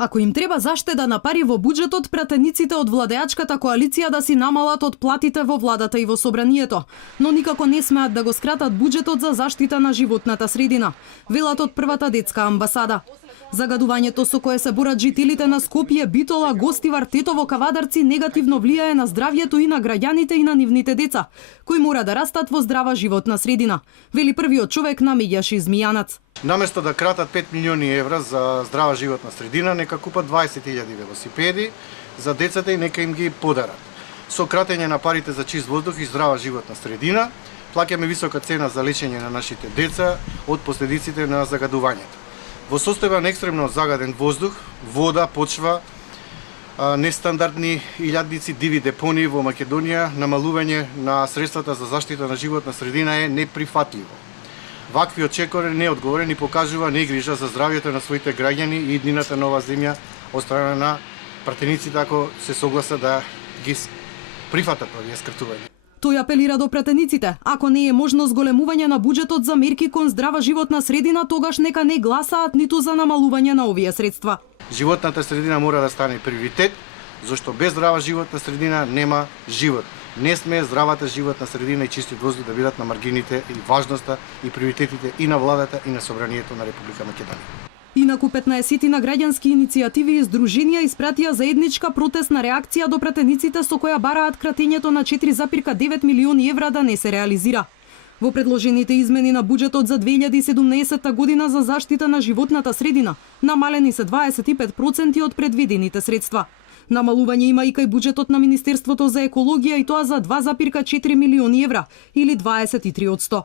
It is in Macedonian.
Ако им треба заштеда на пари во буџетот, пратениците од владеачката коалиција да си намалат од платите во владата и во собранието, но никако не смеат да го скратат буџетот за заштита на животната средина, велат од првата детска амбасада. Загадувањето со кое се борат жителите на Скопје, Битола, Гостивар, Тетово, Кавадарци негативно влијае на здравјето и на граѓаните и на нивните деца, кои мора да растат во здрава животна средина, вели првиот човек на Меѓаши Змијанац. Наместо да кратат 5 милиони евра за здрава животна средина, нека купат 20.000 велосипеди за децата и нека им ги подарат. Со кратење на парите за чист воздух и здрава животна средина, плаќаме висока цена за лечење на нашите деца од последиците на загадувањето. Во состојба на екстремно загаден воздух, вода, почва, нестандардни илјадници диви депонии во Македонија, намалување на средствата за заштита на животна средина е неприфатливо. Вакви очекори неодговорени покажува негрижа за здравјето на своите граѓани и иднината на оваа земја од страна на пратениците ако се согласат да ги прифатат овие скртувања. Тој апелира до пратениците, ако не е можно зголемување на буџетот за мерки кон здрава животна средина, тогаш нека не гласаат ниту за намалување на овие средства. Животната средина мора да стане приоритет, зашто без здрава животна средина нема живот. Не сме здравата животна средина и чистиот воздух да бидат на маргините и важноста и приоритетите и на владата и на собранието на Република Македонија. Инаку 15 на граѓански иницијативи и здруженија испратија заедничка протестна реакција до пратениците со која бараат кратењето на 4,9 милиони евра да не се реализира. Во предложените измени на буџетот за 2017 година за заштита на животната средина намалени се 25% од предвидените средства. Намалување има и кај буџетот на Министерството за екологија и тоа за 2,4 милиони евра или 23%.